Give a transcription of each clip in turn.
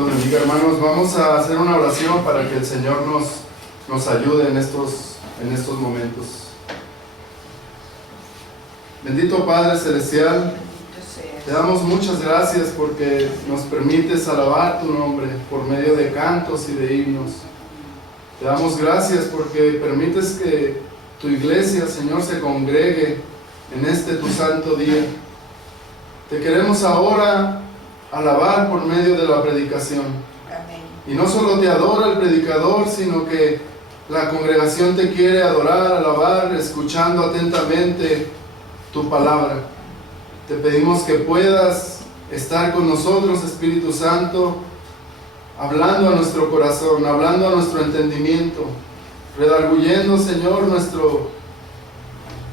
Dios los bendiga, hermanos. Vamos a hacer una oración para que el Señor nos ayude en estos momentos. Bendito Padre Celestial, te damos muchas gracias porque nos permites alabar tu nombre por medio de cantos y de himnos. Te damos gracias porque permites que tu iglesia, Señor, se congregue en este tu santo día. Te queremos ahora alabar por medio de la predicación. Amén. Y no solo te adora el predicador, sino que la congregación te quiere adorar, alabar, escuchando atentamente tu palabra. Te pedimos que puedas estar con nosotros, Espíritu Santo, hablando a nuestro corazón, hablando a nuestro entendimiento, redarguyendo, Señor,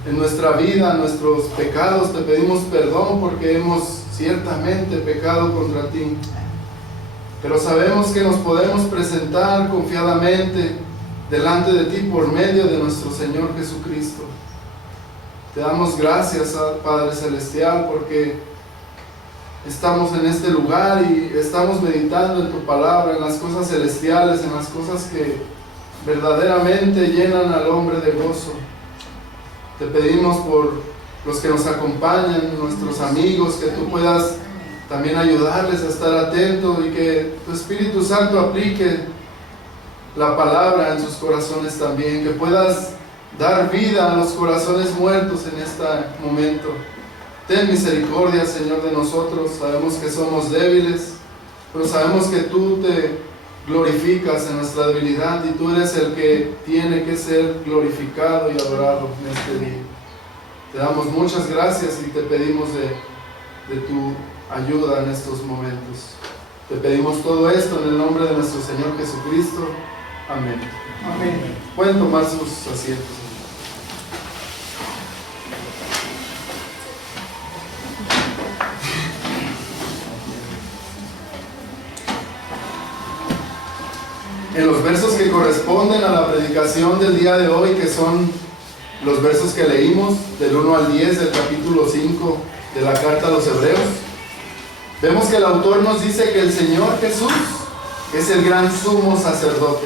en nuestra vida, nuestros pecados. Te pedimos perdón porque hemos ciertamente pecado contra ti, pero sabemos que nos podemos presentar confiadamente delante de ti por medio de nuestro Señor Jesucristo. Te damos gracias, Padre Celestial, porque estamos en este lugar y estamos meditando en tu palabra, en las cosas celestiales, en las cosas que verdaderamente llenan al hombre de gozo. Te pedimos por los que nos acompañan, nuestros amigos, que tú puedas también ayudarles a estar atentos y que tu Espíritu Santo aplique la palabra en sus corazones también, que puedas dar vida a los corazones muertos en este momento. Ten misericordia, Señor, de nosotros. Sabemos que somos débiles, pero sabemos que tú te glorificas en nuestra debilidad y tú eres el que tiene que ser glorificado y adorado en este día. Te damos muchas gracias y te pedimos de tu ayuda en estos momentos. Te pedimos todo esto en el nombre de nuestro Señor Jesucristo. Amén. Amén. Pueden tomar sus asientos. En los versos que corresponden a la predicación del día de hoy, que son los versos que leímos, del 1 al 10 del capítulo 5 de la carta a los Hebreos, vemos que el autor nos dice que el Señor Jesús es el gran sumo sacerdote.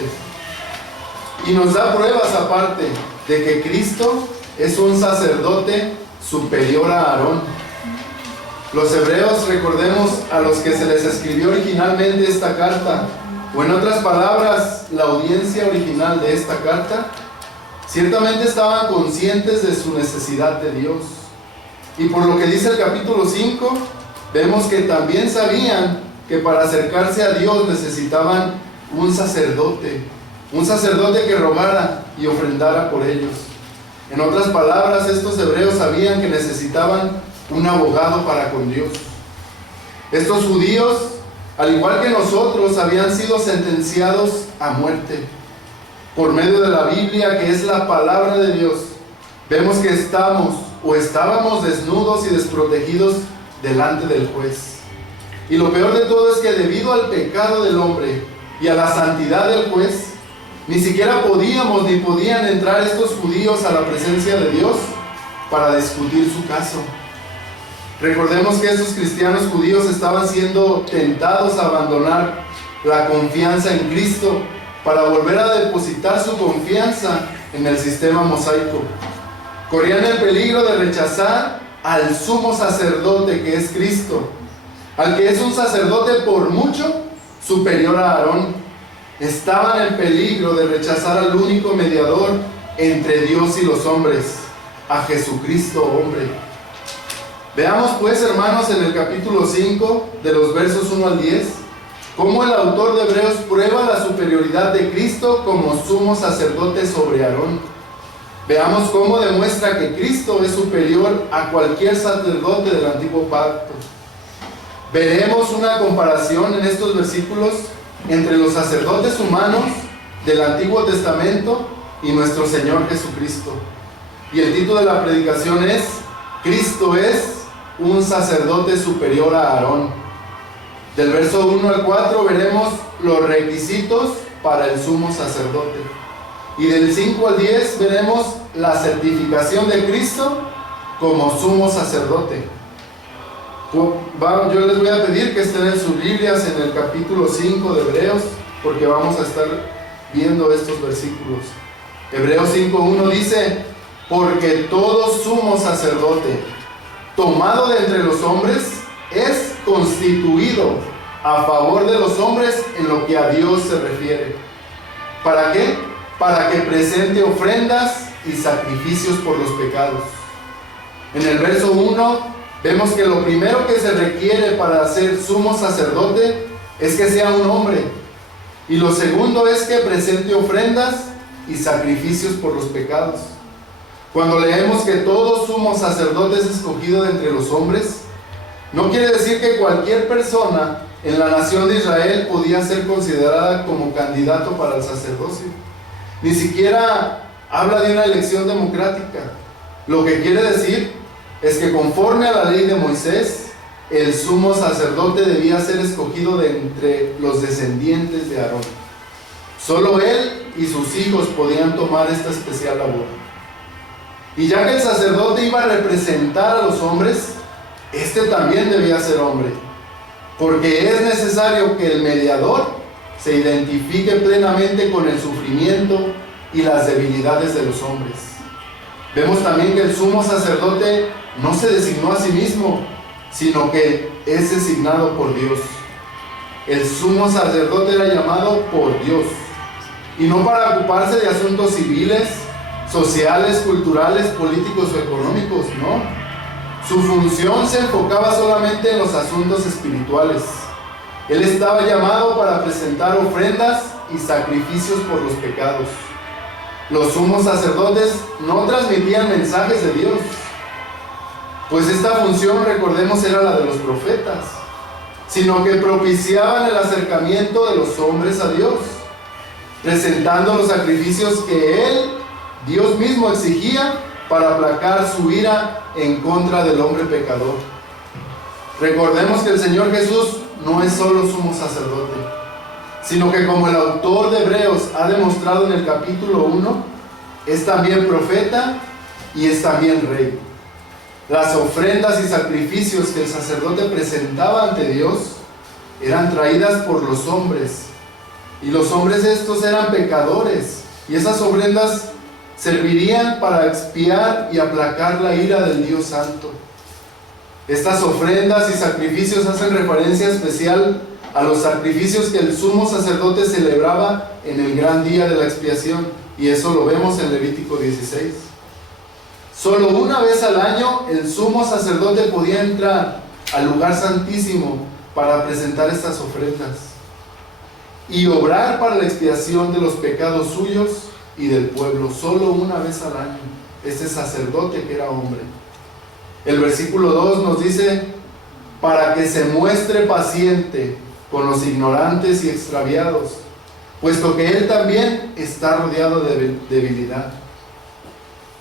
Y nos da pruebas aparte de que Cristo es un sacerdote superior a Aarón. Los hebreos, recordemos, a los que se les escribió originalmente esta carta, o en otras palabras, la audiencia original de esta carta, ciertamente estaban conscientes de su necesidad de Dios. Y por lo que dice el capítulo 5, vemos que también sabían que para acercarse a Dios necesitaban un sacerdote que rogara y ofrendara por ellos. En otras palabras, estos hebreos sabían que necesitaban un abogado para con Dios. Estos judíos, al igual que nosotros, habían sido sentenciados a muerte. Por medio de la Biblia, que es la palabra de Dios, vemos que estábamos desnudos y desprotegidos delante del juez. Y lo peor de todo es que debido al pecado del hombre y a la santidad del juez, ni siquiera podían entrar estos judíos a la presencia de Dios para discutir su caso. Recordemos que esos cristianos judíos estaban siendo tentados a abandonar la confianza en Cristo para volver a depositar su confianza en el sistema mosaico. Corrían el peligro de rechazar al sumo sacerdote que es Cristo, al que es un sacerdote por mucho superior a Aarón. Estaban en peligro de rechazar al único mediador entre Dios y los hombres, a Jesucristo hombre. Veamos pues, hermanos, en el capítulo 5, de los versos 1 al 10, cómo el autor de Hebreos prueba la superioridad de Cristo como sumo sacerdote sobre Aarón. Veamos cómo demuestra que Cristo es superior a cualquier sacerdote del antiguo pacto. Veremos una comparación en estos versículos entre los sacerdotes humanos del Antiguo Testamento y nuestro Señor Jesucristo. Y el título de la predicación es: Cristo es un sacerdote superior a Aarón. Del verso 1 al 4 veremos los requisitos para el sumo sacerdote. Y del 5 al 10 veremos la certificación de Cristo como sumo sacerdote. Yo les voy a pedir que estén en sus Biblias en el capítulo 5 de Hebreos, porque vamos a estar viendo estos versículos. Hebreos 5:1 dice: porque todo sumo sacerdote, tomado de entre los hombres, es constituido a favor de los hombres en lo que a Dios se refiere. ¿Para qué? Para que presente ofrendas y sacrificios por los pecados. En el verso 1 vemos que lo primero que se requiere para ser sumo sacerdote es que sea un hombre. Y lo segundo es que presente ofrendas y sacrificios por los pecados. Cuando leemos que todo sumo sacerdote es escogido de entre los hombres, no quiere decir que cualquier persona en la nación de Israel podía ser considerada como candidato para el sacerdocio. Ni siquiera habla de una elección democrática. Lo que quiere decir es que conforme a la ley de Moisés, el sumo sacerdote debía ser escogido de entre los descendientes de Aarón. Solo él y sus hijos podían tomar esta especial labor. Y ya que el sacerdote iba a representar a los hombres, este también debía ser hombre, porque es necesario que el mediador se identifique plenamente con el sufrimiento y las debilidades de los hombres. Vemos también que el sumo sacerdote no se designó a sí mismo, sino que es designado por Dios. El sumo sacerdote era llamado por Dios, y no para ocuparse de asuntos civiles, sociales, culturales, políticos o económicos, no. Su función se enfocaba solamente en los asuntos espirituales. Él estaba llamado para presentar ofrendas y sacrificios por los pecados. Los sumos sacerdotes no transmitían mensajes de Dios, pues esta función, recordemos, era la de los profetas, sino que propiciaban el acercamiento de los hombres a Dios, presentando los sacrificios que Él, Dios mismo, exigía para aplacar su ira en contra del hombre pecador. Recordemos que el Señor Jesús no es solo sumo sacerdote, sino que, como el autor de Hebreos ha demostrado en el capítulo 1, es también profeta y es también rey. Las ofrendas y sacrificios que el sacerdote presentaba ante Dios eran traídas por los hombres, y los hombres estos eran pecadores, y esas ofrendas servirían para expiar y aplacar la ira del Dios Santo. Estas ofrendas y sacrificios hacen referencia especial a los sacrificios que el sumo sacerdote celebraba en el gran día de la expiación, y eso lo vemos en Levítico 16. Solo una vez al año el sumo sacerdote podía entrar al lugar santísimo para presentar estas ofrendas y obrar para la expiación de los pecados suyos y del pueblo. Solo una vez al año, este sacerdote que era hombre. El versículo 2 nos dice: para que se muestre paciente con los ignorantes y extraviados, puesto que él también está rodeado de debilidad.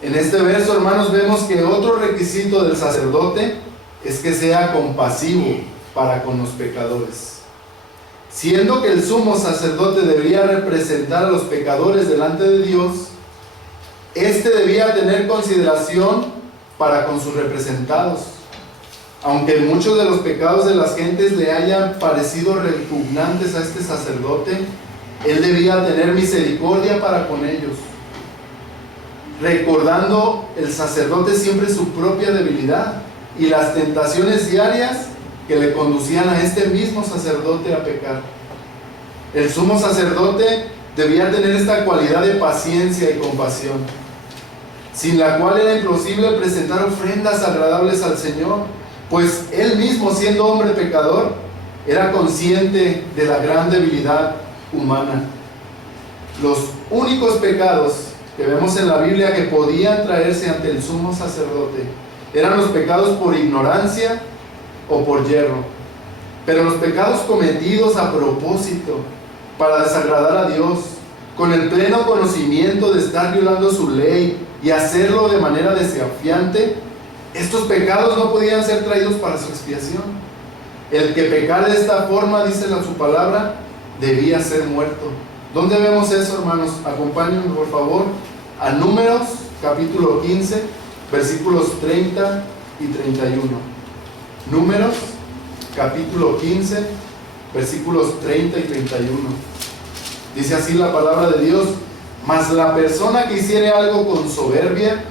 En este verso, hermanos, vemos que otro requisito del sacerdote es que sea compasivo para con los pecadores. Siendo que el sumo sacerdote debería representar a los pecadores delante de Dios, este debía tener consideración para con sus representados. Aunque muchos de los pecados de las gentes le hayan parecido repugnantes a este sacerdote, él debía tener misericordia para con ellos, recordando el sacerdote siempre su propia debilidad y las tentaciones diarias que le conducían a este mismo sacerdote a pecar. El sumo sacerdote debía tener esta cualidad de paciencia y compasión, sin la cual era imposible presentar ofrendas agradables al Señor, pues él mismo, siendo hombre pecador, era consciente de la gran debilidad humana. Los únicos pecados que vemos en la Biblia que podían traerse ante el sumo sacerdote eran los pecados por ignorancia o por yerro, pero los pecados cometidos a propósito para desagradar a Dios, con el pleno conocimiento de estar violando su ley y hacerlo de manera desafiante, estos pecados no podían ser traídos para su expiación. El que pecara de esta forma, dice su palabra, debía ser muerto. ¿Dónde vemos eso, hermanos? Acompáñenme, por favor, a Números, capítulo 15, versículos 30 y 31. Números, capítulo 15, versículos 30 y 31. Dice así la palabra de Dios: mas la persona que hiciere algo con soberbia,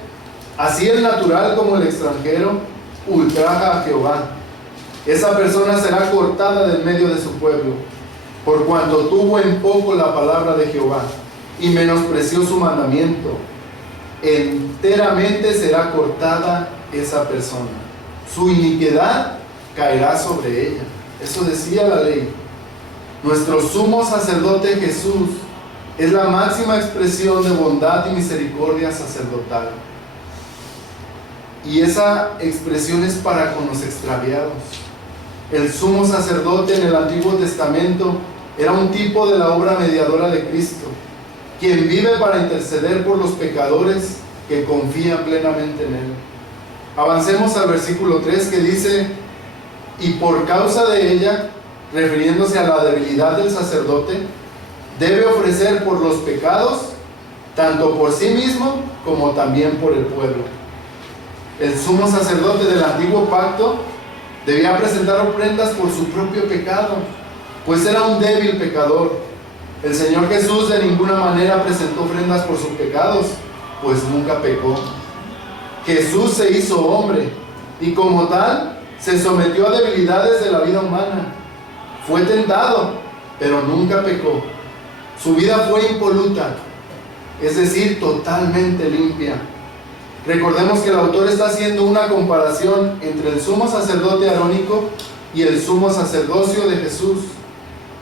así el natural como el extranjero, ultraja a Jehová. Esa persona será cortada del medio de su pueblo, por cuanto tuvo en poco la palabra de Jehová y menospreció su mandamiento. Enteramente será cortada esa persona. Su iniquidad caerá sobre ella. Eso decía la ley. Nuestro sumo sacerdote Jesús es la máxima expresión de bondad y misericordia sacerdotal. Y esa expresión es para con los extraviados. El sumo sacerdote en el Antiguo Testamento era un tipo de la obra mediadora de Cristo, quien vive para interceder por los pecadores que confían plenamente en Él. Avancemos al versículo 3, que dice: y por causa de ella, refiriéndose a la debilidad del sacerdote, debe ofrecer por los pecados, tanto por sí mismo como también por el pueblo. El sumo sacerdote del antiguo pacto debía presentar ofrendas por su propio pecado, pues era un débil pecador. El Señor Jesús de ninguna manera presentó ofrendas por sus pecados, pues nunca pecó. Jesús se hizo hombre y como tal se sometió a debilidades de la vida humana. Fue tentado, pero nunca pecó. Su vida fue impoluta, es decir, totalmente limpia. Recordemos que el autor está haciendo una comparación entre el sumo sacerdote arónico y el sumo sacerdocio de Jesús.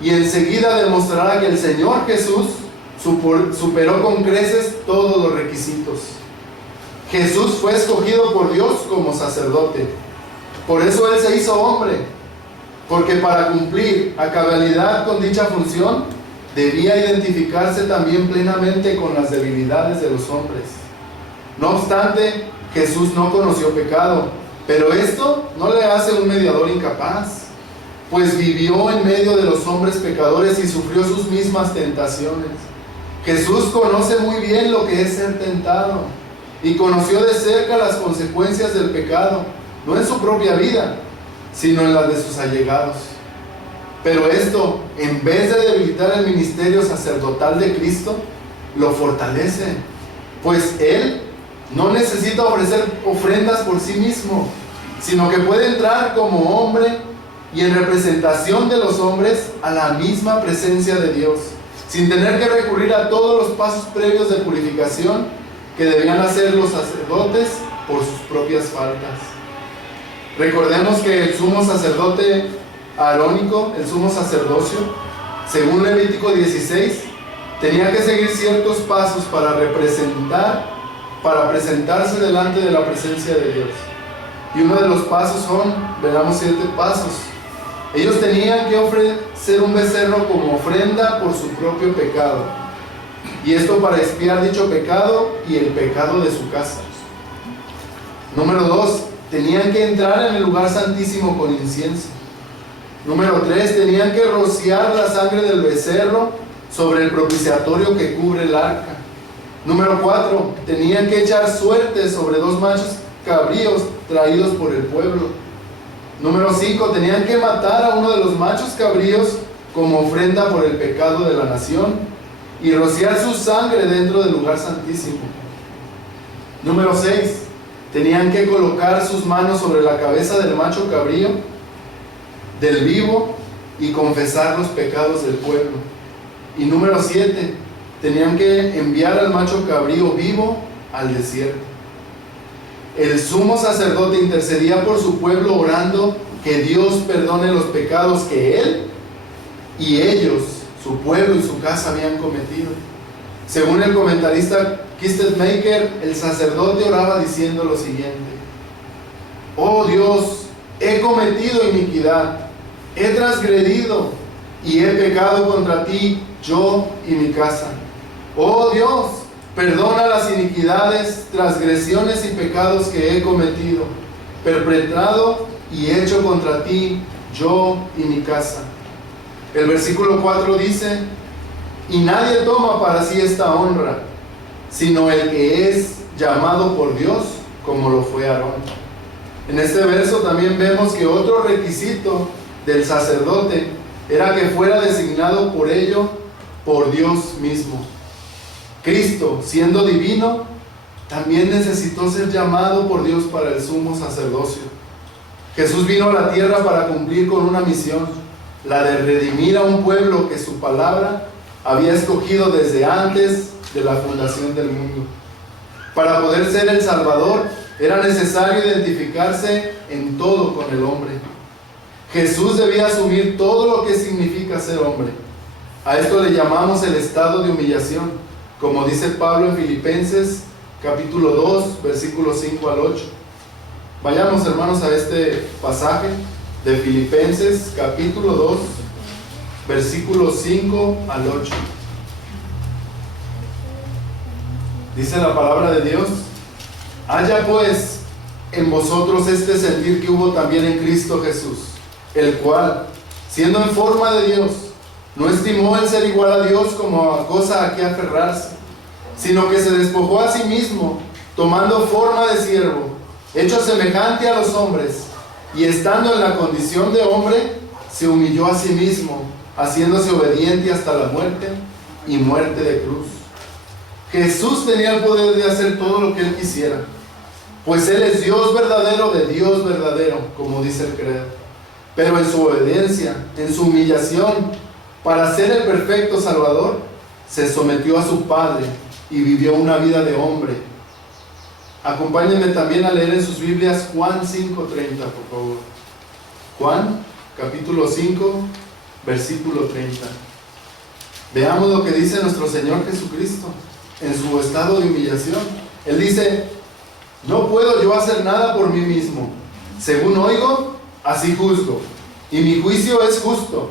Y enseguida demostrará que el Señor Jesús superó con creces todos los requisitos. Jesús fue escogido por Dios como sacerdote. Por eso Él se hizo hombre, porque para cumplir a cabalidad con dicha función, debía identificarse también plenamente con las debilidades de los hombres. No obstante, Jesús no conoció pecado, pero esto no le hace un mediador incapaz, pues vivió en medio de los hombres pecadores y sufrió sus mismas tentaciones. Jesús conoce muy bien lo que es ser tentado y conoció de cerca las consecuencias del pecado, no en su propia vida, sino en las de sus allegados. Pero esto, en vez de debilitar el ministerio sacerdotal de Cristo, lo fortalece, pues Él no necesita ofrecer ofrendas por sí mismo, sino que puede entrar como hombre y en representación de los hombres a la misma presencia de Dios, sin tener que recurrir a todos los pasos previos de purificación que debían hacer los sacerdotes por sus propias faltas. Recordemos que el sumo sacerdote arónico, el sumo sacerdocio, según Levítico 16, tenía que seguir ciertos pasos para presentarse delante de la presencia de Dios. Y uno de los pasos veamos 7 pasos. Ellos tenían que ofrecer un becerro como ofrenda por su propio pecado, y esto para expiar dicho pecado y el pecado de su casa. Número 2, tenían que entrar en el lugar santísimo con incienso. Número 3, tenían que rociar la sangre del becerro sobre el propiciatorio que cubre el arca. Número 4, tenían que echar suerte sobre 2 machos cabríos traídos por el pueblo. Número 5, tenían que matar a uno de los machos cabríos como ofrenda por el pecado de la nación y rociar su sangre dentro del lugar santísimo. Número 6, tenían que colocar sus manos sobre la cabeza del macho cabrío, del vivo, y confesar los pecados del pueblo. Y número 7, tenían que enviar al macho cabrío vivo al desierto. El sumo sacerdote intercedía por su pueblo orando que Dios perdone los pecados que él y ellos, su pueblo y su casa, habían cometido. Según el comentarista Kistemaker, el sacerdote oraba diciendo lo siguiente: oh Dios, he cometido iniquidad, he transgredido y he pecado contra ti, yo y mi casa. Oh Dios, perdona las iniquidades, transgresiones y pecados que he cometido, perpetrado y hecho contra ti, yo y mi casa. El versículo 4 dice: y nadie toma para sí esta honra, sino el que es llamado por Dios, como lo fue Aarón. En este verso también vemos que otro requisito del sacerdote era que fuera designado por ello por Dios mismo. Cristo, siendo divino, también necesitó ser llamado por Dios para el sumo sacerdocio. Jesús vino a la tierra para cumplir con una misión, la de redimir a un pueblo que su palabra había escogido desde antes de la fundación del mundo. Para poder ser el Salvador, era necesario identificarse en todo con el hombre. Jesús debía asumir todo lo que significa ser hombre. A esto le llamamos el estado de humillación, como dice Pablo en Filipenses capítulo 2, versículos 5 al 8. Vayamos, hermanos, a este pasaje de Filipenses capítulo 2, versículos 5 al 8. Dice la palabra de Dios: haya pues en vosotros este sentir que hubo también en Cristo Jesús, el cual, siendo en forma de Dios, no estimó el ser igual a Dios como a cosa a que aferrarse, sino que se despojó a sí mismo, tomando forma de siervo, hecho semejante a los hombres, y estando en la condición de hombre, se humilló a sí mismo, haciéndose obediente hasta la muerte y muerte de cruz. Jesús tenía el poder de hacer todo lo que Él quisiera, pues Él es Dios verdadero de Dios verdadero, como dice el credo. Pero en su obediencia, en su humillación, para ser el perfecto Salvador, se sometió a su Padre y vivió una vida de hombre. Acompáñenme también a leer en sus Biblias Juan 5:30, por favor. Juan, capítulo 5, versículo 30. Veamos lo que dice nuestro Señor Jesucristo en su estado de humillación. Él dice: no puedo yo hacer nada por mí mismo. Según oigo, así juzgo. Y mi juicio es justo,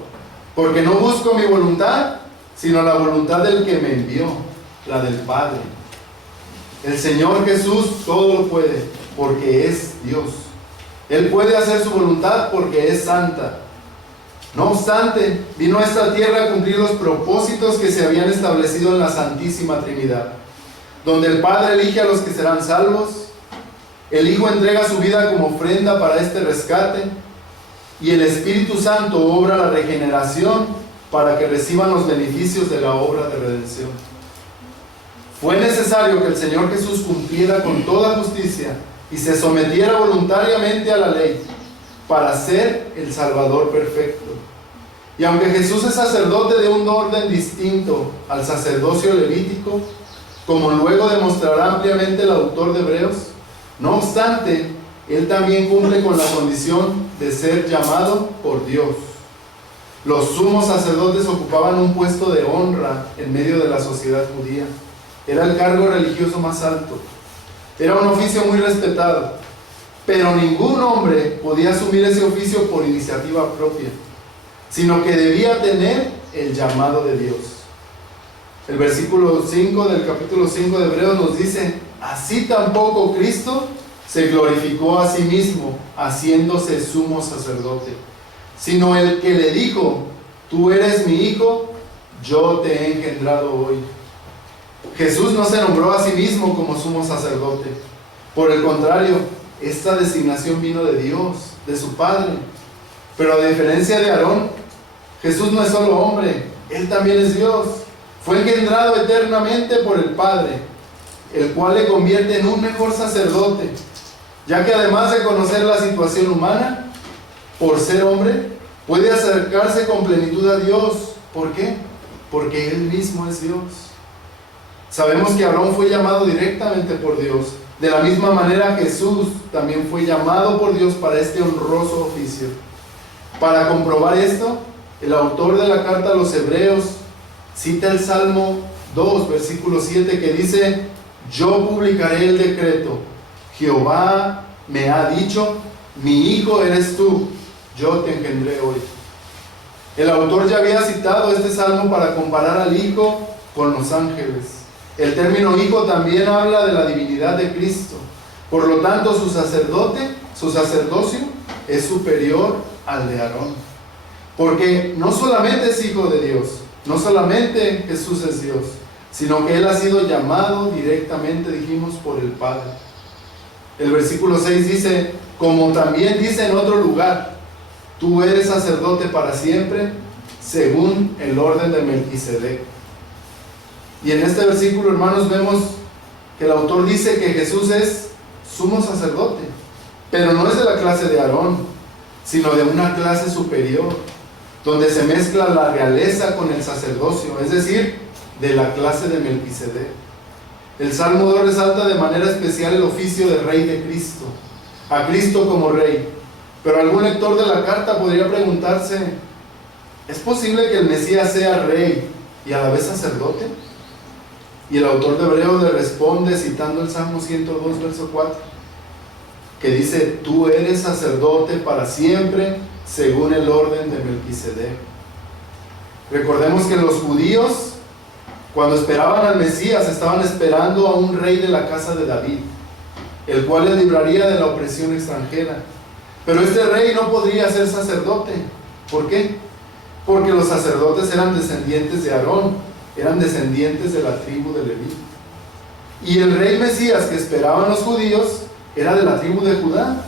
porque no busco mi voluntad, sino la voluntad del que me envió, la del Padre. El Señor Jesús todo lo puede, porque es Dios. Él puede hacer su voluntad porque es santa. No obstante, vino a esta tierra a cumplir los propósitos que se habían establecido en la Santísima Trinidad, donde el Padre elige a los que serán salvos, el Hijo entrega su vida como ofrenda para este rescate, y el Espíritu Santo obra la regeneración para que reciban los beneficios de la obra de redención. Fue necesario que el Señor Jesús cumpliera con toda justicia y se sometiera voluntariamente a la ley para ser el Salvador perfecto. Y aunque Jesús es sacerdote de un orden distinto al sacerdocio levítico, como luego demostrará ampliamente el autor de Hebreos, no obstante, Él también cumple con la condición de ser llamado por Dios. Los sumos sacerdotes ocupaban un puesto de honra en medio de la sociedad judía. Era el cargo religioso más alto. Era un oficio muy respetado. Pero ningún hombre podía asumir ese oficio por iniciativa propia, sino que debía tener el llamado de Dios. El versículo 5 del capítulo 5 de Hebreos nos dice: así tampoco Cristo se glorificó a sí mismo, haciéndose sumo sacerdote, sino el que le dijo: tú eres mi hijo, yo te he engendrado hoy. Jesús no se nombró a sí mismo como sumo sacerdote. Por el contrario, esta designación vino de Dios, de su Padre. Pero a diferencia de Aarón, Jesús no es solo hombre, Él también es Dios. Fue engendrado eternamente por el Padre, el cual le convierte en un mejor sacerdote, ya que además de conocer la situación humana, por ser hombre, puede acercarse con plenitud a Dios. ¿Por qué? Porque Él mismo es Dios. Sabemos que Aarón fue llamado directamente por Dios. De la misma manera, Jesús también fue llamado por Dios para este honroso oficio. Para comprobar esto, el autor de la carta a los Hebreos cita el Salmo 2, versículo 7, que dice: yo publicaré el decreto. Jehová me ha dicho: mi hijo eres tú, yo te engendré hoy. El autor ya había citado este salmo para comparar al Hijo con los ángeles. El término hijo también habla de la divinidad de Cristo. Por lo tanto, su sacerdocio es superior al de Aarón. Porque no solamente es hijo de Dios, no solamente Jesús es Dios, sino que Él ha sido llamado directamente, dijimos, por el Padre. El versículo 6 dice: como también dice en otro lugar, tú eres sacerdote para siempre, según el orden de Melquisedec. Y en este versículo, hermanos, vemos que el autor dice que Jesús es sumo sacerdote, pero no es de la clase de Aarón, sino de una clase superior, donde se mezcla la realeza con el sacerdocio, es decir, de la clase de Melquisedec. El Salmo 2 resalta de manera especial el oficio de rey de Cristo, a Cristo como rey. Pero algún lector de la carta podría preguntarse, ¿es posible que el Mesías sea rey y a la vez sacerdote? Y el autor de Hebreos le responde citando el Salmo 102, verso 4, que dice, tú eres sacerdote para siempre, según el orden de Melquisedec. Recordemos que los judíos, cuando esperaban al Mesías, estaban esperando a un rey de la casa de David, el cual les libraría de la opresión extranjera. Pero este rey no podría ser sacerdote. ¿Por qué? Porque los sacerdotes eran descendientes de Aarón, eran descendientes de la tribu de Leví. Y el rey Mesías que esperaban los judíos era de la tribu de Judá.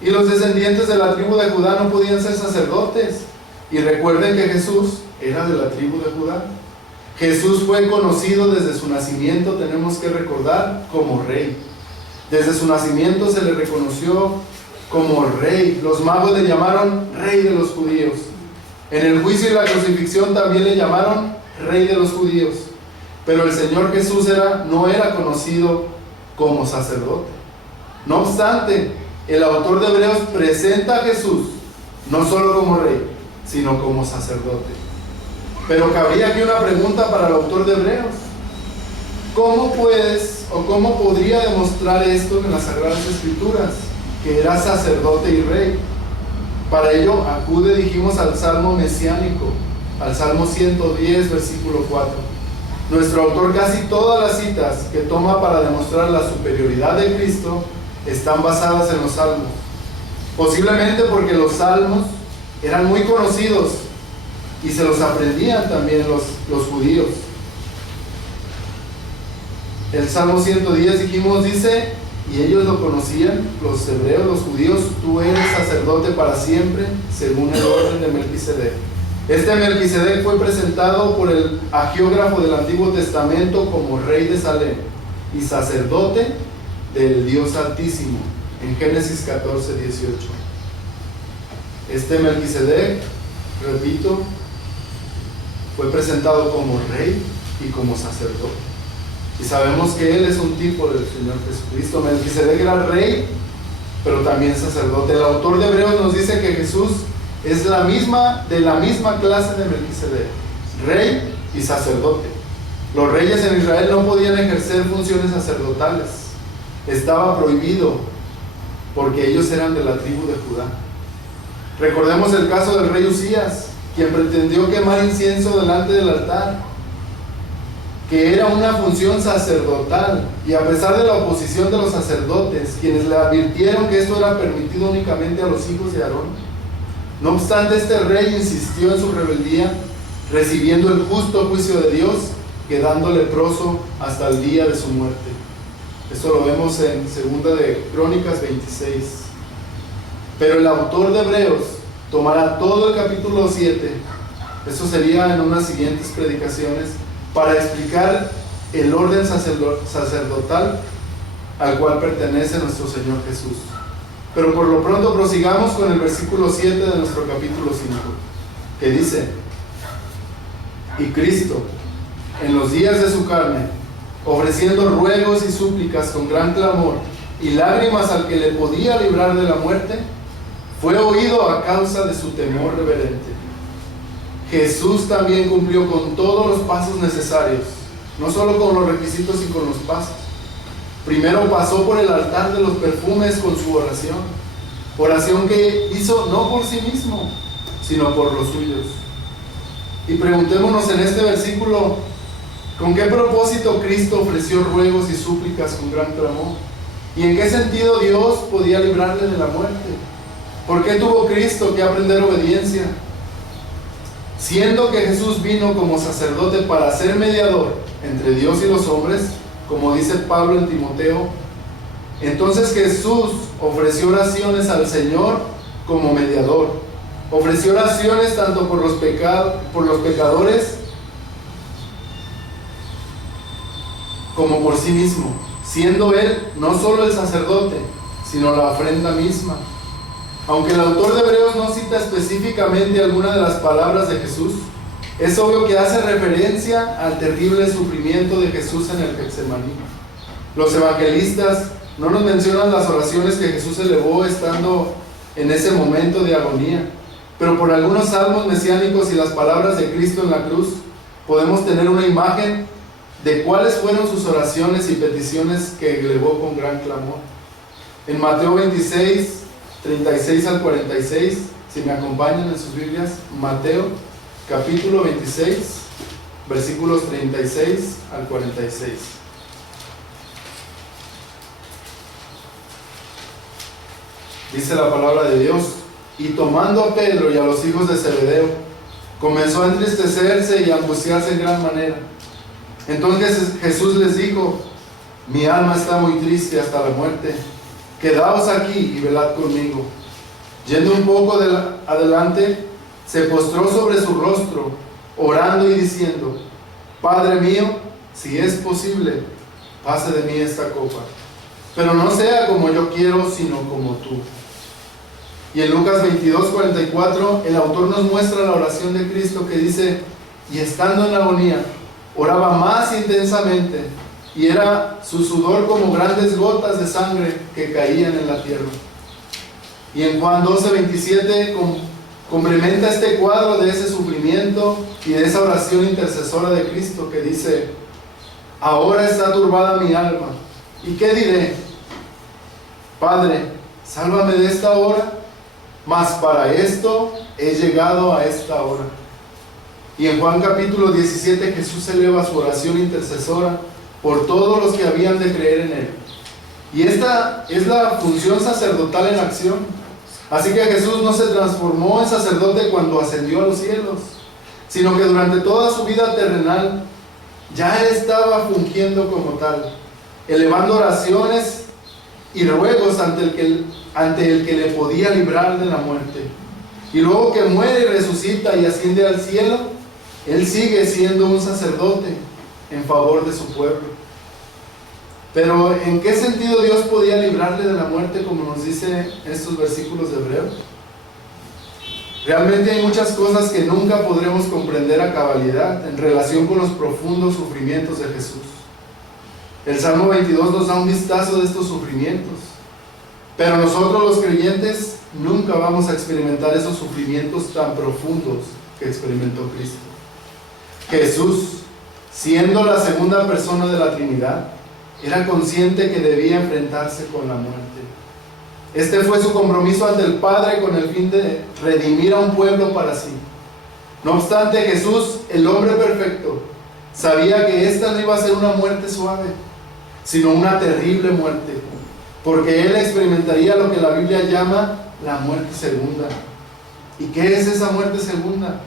Y los descendientes de la tribu de Judá no podían ser sacerdotes. Y recuerden que Jesús era de la tribu de Judá. Jesús fue conocido desde su nacimiento, tenemos que recordar, como rey. Desde su nacimiento se le reconoció como rey. Los magos le llamaron rey de los judíos. En el juicio y la crucifixión también le llamaron rey de los judíos. Pero el Señor Jesús no era conocido como sacerdote. No obstante, el autor de Hebreos presenta a Jesús no solo como rey, sino como sacerdote. Pero cabría aquí una pregunta para el autor de Hebreos. ¿Cómo puedes o cómo podría demostrar esto en las Sagradas Escrituras, que era sacerdote y rey? Para ello acude, dijimos, al Salmo mesiánico, al Salmo 110, versículo 4. Nuestro autor casi todas las citas que toma para demostrar la superioridad de Cristo están basadas en los Salmos. Posiblemente porque los Salmos eran muy conocidos y se los aprendían también los judíos. El Salmo 110, dijimos, dice, y ellos lo conocían, los hebreos, los judíos, tú eres sacerdote para siempre, según el orden de Melquisedec. Este Melquisedec fue presentado por el hagiógrafo del Antiguo Testamento como rey de Salem y sacerdote del Dios Altísimo, en Génesis 14, 18. Este Melquisedec, repito, fue presentado como rey y como sacerdote. Y sabemos que él es un tipo del Señor Jesucristo. Melquisedec era rey, pero también sacerdote. El autor de Hebreos nos dice que Jesús es de la misma clase de Melquisedec, rey y sacerdote. Los reyes en Israel no podían ejercer funciones sacerdotales. Estaba prohibido, porque ellos eran de la tribu de Judá. Recordemos el caso del rey Usías, quien pretendió quemar incienso delante del altar, que era una función sacerdotal, y a pesar de la oposición de los sacerdotes, quienes le advirtieron que esto era permitido únicamente a los hijos de Aarón, no obstante, este rey insistió en su rebeldía, recibiendo el justo juicio de Dios, quedando leproso hasta el día de su muerte. Esto lo vemos en 2 de Crónicas 26. Pero el autor de Hebreos tomará todo el capítulo 7, eso sería en unas siguientes predicaciones, para explicar el orden sacerdotal al cual pertenece nuestro Señor Jesús. Pero por lo pronto prosigamos con el versículo 7 de nuestro capítulo 5, que dice: y Cristo, en los días de su carne, ofreciendo ruegos y súplicas con gran clamor y lágrimas al que le podía librar de la muerte, fue oído a causa de su temor reverente. Jesús también cumplió con todos los pasos necesarios, no solo con los requisitos y con los pasos. Primero pasó por el altar de los perfumes con su oración que hizo no por sí mismo, sino por los suyos. Y preguntémonos en este versículo, ¿con qué propósito Cristo ofreció ruegos y súplicas con gran clamor? ¿Y en qué sentido Dios podía librarle de la muerte? ¿Por qué tuvo Cristo que aprender obediencia? Siendo que Jesús vino como sacerdote para ser mediador entre Dios y los hombres, como dice Pablo en Timoteo, Entonces Jesús ofreció oraciones al Señor como mediador. Ofreció oraciones tanto por los pecadores como por sí mismo, siendo Él no solo el sacerdote, sino la ofrenda misma. Aunque el autor de Hebreos no cita específicamente alguna de las palabras de Jesús, es obvio que hace referencia al terrible sufrimiento de Jesús en el Getsemaní. Los evangelistas no nos mencionan las oraciones que Jesús elevó estando en ese momento de agonía, pero por algunos salmos mesiánicos y las palabras de Cristo en la cruz, podemos tener una imagen de cuáles fueron sus oraciones y peticiones que elevó con gran clamor. En Mateo 26, 36 al 46, si me acompañan en sus Biblias, Mateo capítulo 26, versículos 36 al 46. Dice la palabra de Dios: y tomando a Pedro y a los hijos de Zebedeo, comenzó a entristecerse y a angustiarse en gran manera. Entonces Jesús les dijo: mi alma está muy triste hasta la muerte, quedaos aquí y velad conmigo. Yendo un poco adelante, se postró sobre su rostro, orando y diciendo: Padre mío, si es posible, pase de mí esta copa, pero no sea como yo quiero, sino como tú. Y en Lucas 22, 44, el autor nos muestra la oración de Cristo que dice: y estando en agonía, oraba más intensamente, y era su sudor como grandes gotas de sangre que caían en la tierra. Y en Juan 12, 27, complementa este cuadro de ese sufrimiento y de esa oración intercesora de Cristo que dice: ahora está turbada mi alma, ¿y qué diré? Padre, sálvame de esta hora, mas para esto he llegado a esta hora. Y en Juan capítulo 17 Jesús eleva su oración intercesora por todos los que habían de creer en Él. Y esta es la función sacerdotal en acción. Así que Jesús no se transformó en sacerdote cuando ascendió a los cielos, sino que durante toda su vida terrenal ya Él estaba fungiendo como tal, elevando oraciones y ruegos ante el que le podía librar de la muerte. Y luego que muere y resucita y asciende al cielo, Él sigue siendo un sacerdote en favor de su pueblo. Pero ¿en qué sentido Dios podía librarle de la muerte, como nos dice estos versículos de Hebreos? Realmente hay muchas cosas que nunca podremos comprender a cabalidad en relación con los profundos sufrimientos de Jesús. El Salmo 22 nos da un vistazo de estos sufrimientos, pero nosotros los creyentes nunca vamos a experimentar esos sufrimientos tan profundos que experimentó Cristo. Jesús, siendo la segunda persona de la Trinidad, era consciente que debía enfrentarse con la muerte. Este fue su compromiso ante el Padre con el fin de redimir a un pueblo para sí. No obstante, Jesús, el hombre perfecto, sabía que esta no iba a ser una muerte suave, sino una terrible muerte, porque Él experimentaría lo que la Biblia llama la muerte segunda. ¿Y qué es esa muerte segunda?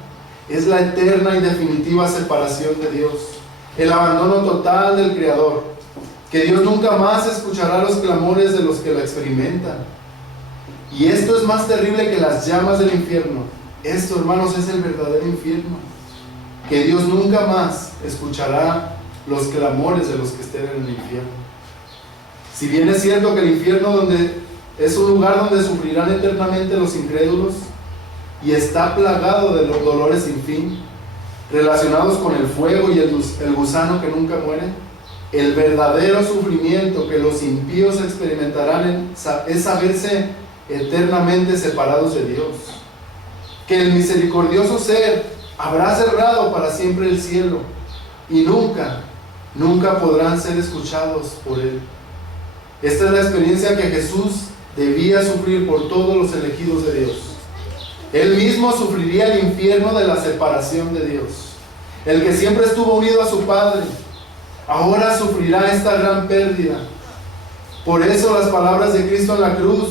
Es la eterna y definitiva separación de Dios, el abandono total del Creador, que Dios nunca más escuchará los clamores de los que la experimentan. Y esto es más terrible que las llamas del infierno. Esto, hermanos, es el verdadero infierno, que Dios nunca más escuchará los clamores de los que estén en el infierno. Si bien es cierto que el infierno es un lugar donde sufrirán eternamente los incrédulos y está plagado de los dolores sin fin, relacionados con el fuego y el gusano que nunca muere, el verdadero sufrimiento que los impíos experimentarán es saberse eternamente separados de Dios, que el misericordioso ser habrá cerrado para siempre el cielo y nunca podrán ser escuchados por Él. Esta es la experiencia que Jesús debía sufrir por todos los elegidos de Dios. Él mismo sufriría el infierno de la separación de Dios. El que siempre estuvo unido a su Padre, ahora sufrirá esta gran pérdida. Por eso las palabras de Cristo en la cruz,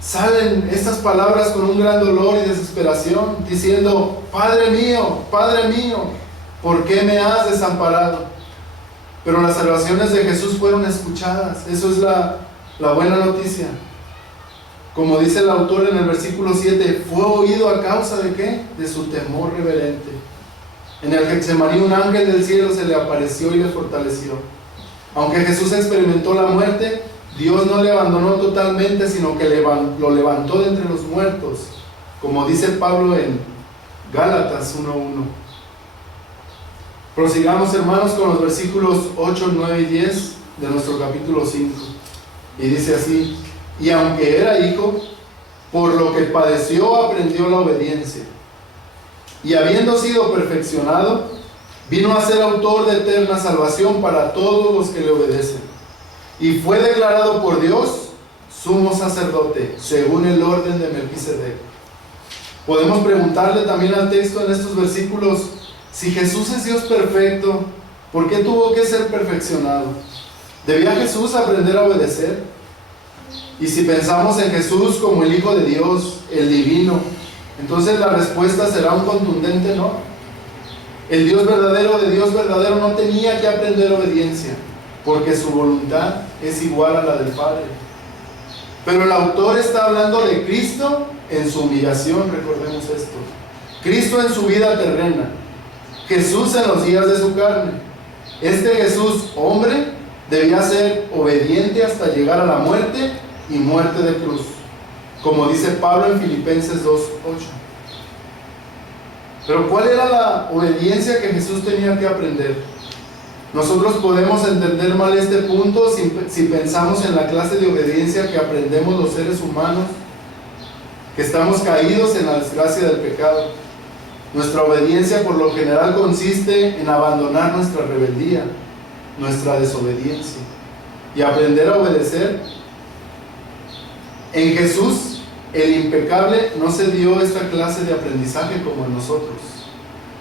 salen estas palabras con un gran dolor y desesperación, diciendo: Padre mío, ¿por qué me has desamparado? pero las oraciones de Jesús fueron escuchadas. Eso es la buena noticia. Como dice el autor en el versículo 7, fue oído a causa de ¿qué? De su temor reverente. En el Getsemaní un ángel del cielo se le apareció y le fortaleció. Aunque Jesús experimentó la muerte, Dios no le abandonó totalmente, sino que lo levantó de entre los muertos, como dice Pablo en Gálatas 1:1. Prosigamos, hermanos, con los versículos 8, 9 y 10 de nuestro capítulo 5. Y dice así: y aunque era hijo, por lo que padeció aprendió la obediencia. Y habiendo sido perfeccionado, vino a ser autor de eterna salvación para todos los que le obedecen. Y fue declarado por Dios sumo sacerdote, según el orden de Melquisedec. Podemos preguntarle también al texto en estos versículos: si Jesús es Dios perfecto, ¿por qué tuvo que ser perfeccionado? ¿Debía Jesús aprender a obedecer? Y si pensamos en Jesús como el Hijo de Dios, el divino, entonces la respuesta será un contundente no. El Dios verdadero de Dios verdadero no tenía que aprender obediencia, porque su voluntad es igual a la del Padre. Pero el autor está hablando de Cristo en su humillación, recordemos esto. Cristo en su vida terrena, Jesús en los días de su carne. Este Jesús, hombre, debía ser obediente hasta llegar a la muerte y muerte de cruz, como dice Pablo en Filipenses 2:8. Pero ¿cuál era la obediencia que Jesús tenía que aprender? Nosotros podemos entender mal este punto si pensamos en la clase de obediencia que aprendemos los seres humanos, que estamos caídos en la desgracia del pecado. Nuestra obediencia por lo general consiste en abandonar nuestra rebeldía, nuestra desobediencia, y aprender a obedecer. En Jesús, el impecable, no se dio esta clase de aprendizaje como en nosotros.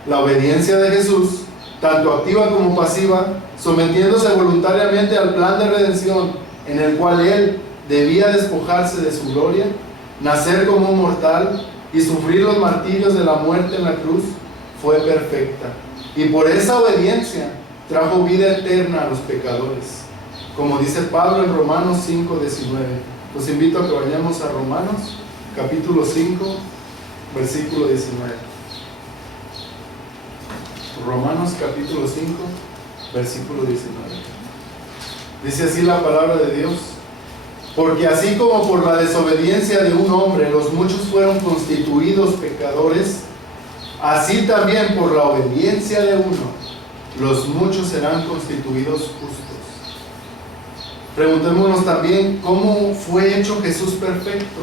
La obediencia de Jesús, tanto activa como pasiva, sometiéndose voluntariamente al plan de redención en el cual Él debía despojarse de su gloria, nacer como un mortal y sufrir los martirios de la muerte en la cruz, fue perfecta. Y por esa obediencia trajo vida eterna a los pecadores, como dice Pablo en Romanos 5:19. Los invito a que vayamos a Romanos, capítulo 5, versículo 19. Romanos, capítulo 5, versículo 19. Dice así la palabra de Dios: porque así como por la desobediencia de un hombre los muchos fueron constituidos pecadores, así también por la obediencia de uno los muchos serán constituidos justos. Preguntémonos también, ¿cómo fue hecho Jesús perfecto?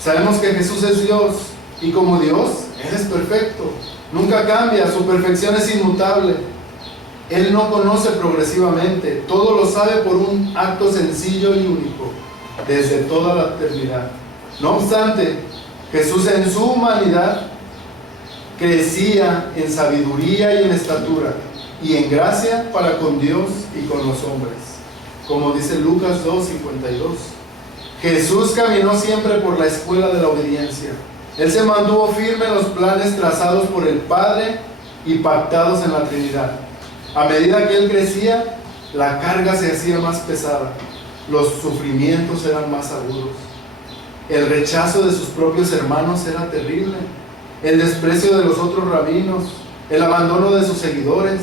Sabemos que Jesús es Dios, y como Dios, Él es perfecto. Nunca cambia, su perfección es inmutable. Él no conoce progresivamente, todo lo sabe por un acto sencillo y único, desde toda la eternidad. No obstante, Jesús en su humanidad crecía en sabiduría y en estatura, y en gracia para con Dios y con los hombres. Como dice Lucas 2:52. Jesús caminó siempre por la escuela de la obediencia. Él se mantuvo firme en los planes trazados por el Padre y pactados en la Trinidad. A medida que Él crecía, la carga se hacía más pesada, los sufrimientos eran más agudos. El rechazo de sus propios hermanos era terrible, el desprecio de los otros rabinos, el abandono de sus seguidores,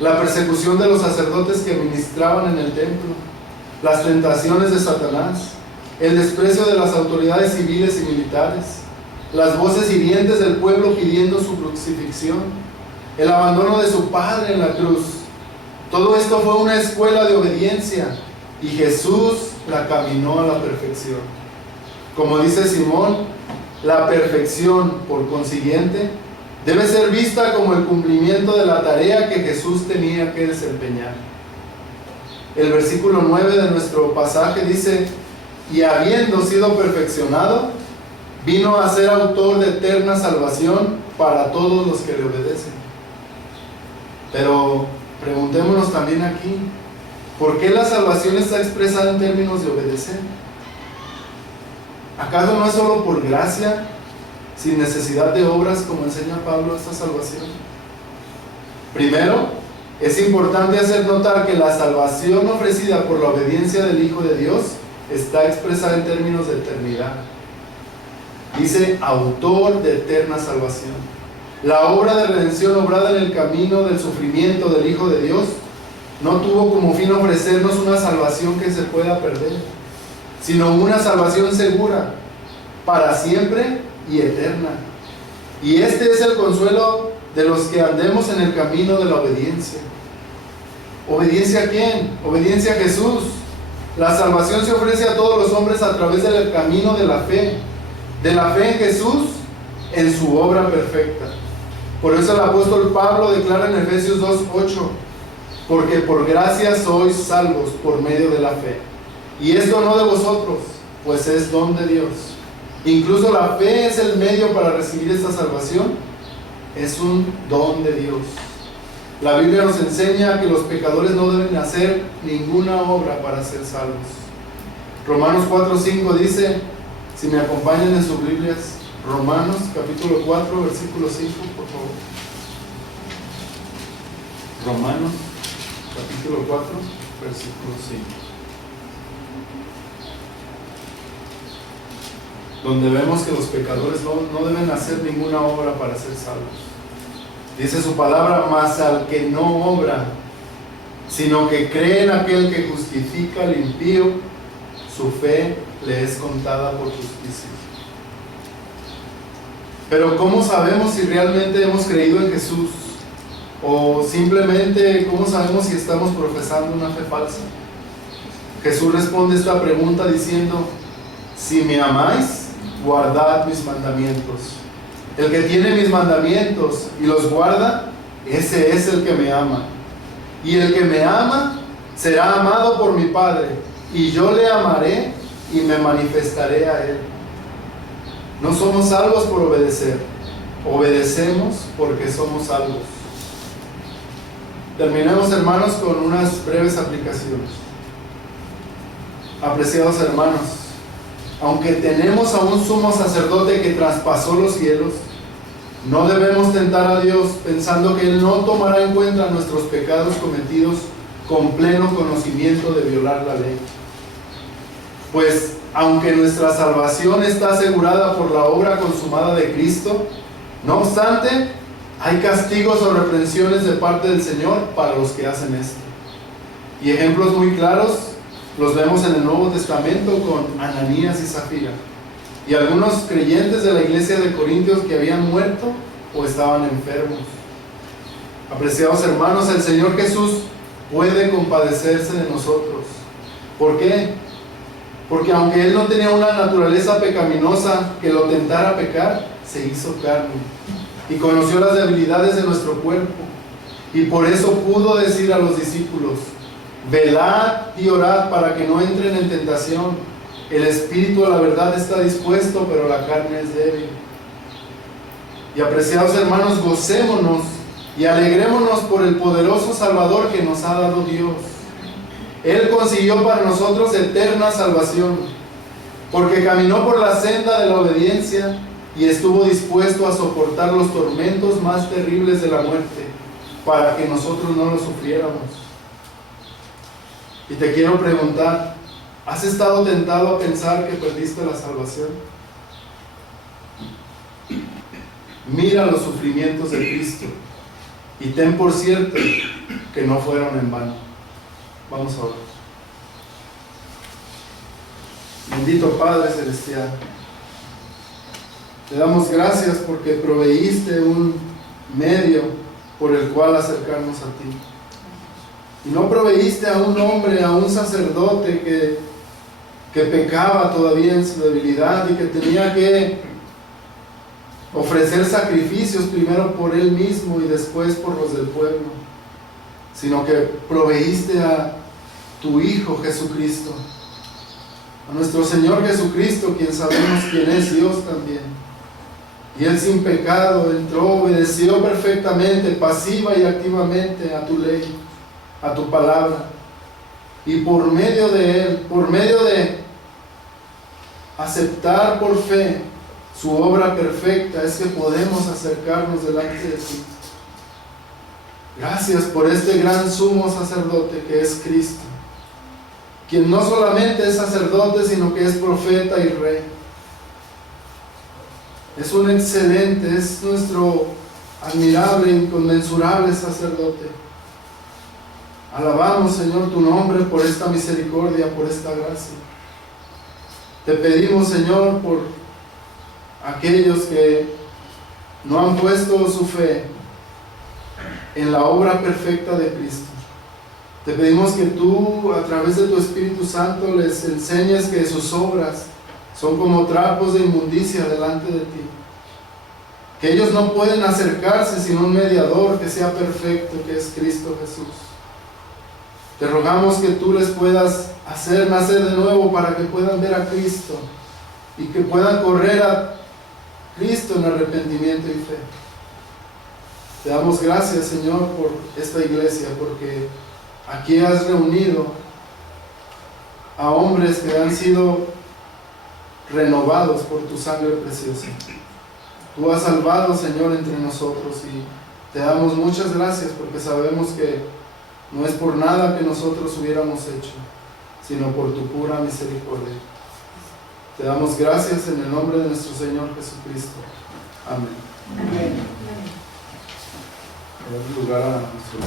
la persecución de los sacerdotes que ministraban en el templo, las tentaciones de Satanás, el desprecio de las autoridades civiles y militares, las voces hirientes del pueblo pidiendo su crucifixión, el abandono de su padre en la cruz. Todo esto fue una escuela de obediencia y Jesús la caminó a la perfección. Como dice Simón, la perfección, por consiguiente, debe ser vista como el cumplimiento de la tarea que Jesús tenía que desempeñar. El versículo 9 de nuestro pasaje dice: y habiendo sido perfeccionado, vino a ser autor de eterna salvación para todos los que le obedecen. Pero preguntémonos también aquí, ¿por qué la salvación está expresada en términos de obedecer? ¿Acaso no es solo por gracia, sin necesidad de obras, como enseña Pablo esta salvación? Primero, es importante hacer notar que la salvación ofrecida por la obediencia del Hijo de Dios está expresada en términos de eternidad. Dice, autor de eterna salvación. La obra de redención obrada en el camino del sufrimiento del Hijo de Dios no tuvo como fin ofrecernos una salvación que se pueda perder, sino una salvación segura, para siempre y eterna. Y este es el consuelo de los que andemos en el camino de la obediencia. ¿Obediencia a quién? Obediencia a Jesús. La salvación se ofrece a todos los hombres a través del camino de la fe en Jesús, en su obra perfecta. Por eso el apóstol Pablo declara en Efesios 2:8, porque por gracia sois salvos por medio de la fe. Y esto no de vosotros, pues es don de Dios. Incluso la fe es el medio para recibir esta salvación. Es un don de Dios. La Biblia nos enseña que los pecadores no deben hacer ninguna obra para ser salvos. Romanos 4:5 dice, si me acompañan en sus Biblias, Romanos capítulo 4, versículo 5, por favor. Romanos capítulo 4, versículo 5. Donde vemos que los pecadores no deben hacer ninguna obra para ser salvos. Dice su palabra, mas al que no obra, sino que cree en aquel que justifica al impío, su fe le es contada por justicia. Pero ¿cómo sabemos si realmente hemos creído en Jesús? O simplemente, ¿cómo sabemos si estamos profesando una fe falsa? Jesús responde esta pregunta diciendo, si me amáis, guardad mis mandamientos. El que tiene mis mandamientos y los guarda, ese es el que me ama. Y el que me ama será amado por mi Padre, y yo le amaré y me manifestaré a él. No somos salvos por obedecer, obedecemos porque somos salvos. Terminemos, hermanos, con unas breves aplicaciones. Apreciados hermanos, aunque tenemos a un sumo sacerdote que traspasó los cielos, no debemos tentar a Dios pensando que Él no tomará en cuenta nuestros pecados cometidos con pleno conocimiento de violar la ley. Pues, aunque nuestra salvación está asegurada por la obra consumada de Cristo, no obstante, hay castigos o reprensiones de parte del Señor para los que hacen esto. Y ejemplos muy claros los vemos en el Nuevo Testamento con Ananías y Zafira y algunos creyentes de la iglesia de Corintios que habían muerto o estaban enfermos. Apreciados hermanos, el Señor Jesús puede compadecerse de nosotros. ¿Por qué? Porque aunque Él no tenía una naturaleza pecaminosa que lo tentara a pecar, se hizo carne y conoció las debilidades de nuestro cuerpo, y por eso pudo decir a los discípulos, velad y orad para que no entren en tentación. El espíritu a la verdad está dispuesto, pero la carne es débil. Y apreciados hermanos, gocémonos y alegrémonos por el poderoso Salvador que nos ha dado Dios. Él consiguió para nosotros eterna salvación, porque caminó por la senda de la obediencia y estuvo dispuesto a soportar los tormentos más terribles de la muerte, para que nosotros no los sufriéramos. Y te quiero preguntar, ¿has estado tentado a pensar que perdiste la salvación? Mira los sufrimientos de Cristo y ten por cierto que no fueron en vano. Vamos a orar. Bendito Padre Celestial, te damos gracias porque proveíste un medio por el cual acercarnos a ti. Y no proveíste a un hombre, a un sacerdote que pecaba todavía en su debilidad y que tenía que ofrecer sacrificios primero por él mismo y después por los del pueblo, sino que proveíste a tu Hijo Jesucristo, a nuestro Señor Jesucristo, quien sabemos quién es Dios también. Y Él sin pecado entró, obedeció perfectamente, pasiva y activamente a tu ley, a tu palabra. Y por medio de Él, por medio de aceptar por fe su obra perfecta, es que podemos acercarnos delante de ti. Gracias por este gran sumo sacerdote que es Cristo, quien no solamente es sacerdote, sino que es profeta y rey. Es un excelente, es nuestro admirable, inconmensurable sacerdote. Alabamos, Señor, tu nombre por esta misericordia, por esta gracia. Te pedimos, Señor, por aquellos que no han puesto su fe en la obra perfecta de Cristo. Te pedimos que tú, a través de tu Espíritu Santo, les enseñes que sus obras son como trapos de inmundicia delante de ti. Que ellos no pueden acercarse sin un mediador que sea perfecto, que es Cristo Jesús. Te rogamos que tú les puedas hacer nacer de nuevo para que puedan ver a Cristo y que puedan correr a Cristo en arrepentimiento y fe. Te damos gracias, Señor, por esta iglesia, porque aquí has reunido a hombres que han sido renovados por tu sangre preciosa. Tú has salvado, Señor, entre nosotros, y te damos muchas gracias porque sabemos que no es por nada que nosotros hubiéramos hecho, sino por tu pura misericordia. Te damos gracias en el nombre de nuestro Señor Jesucristo. Amén. Amén. Lugar a nuestro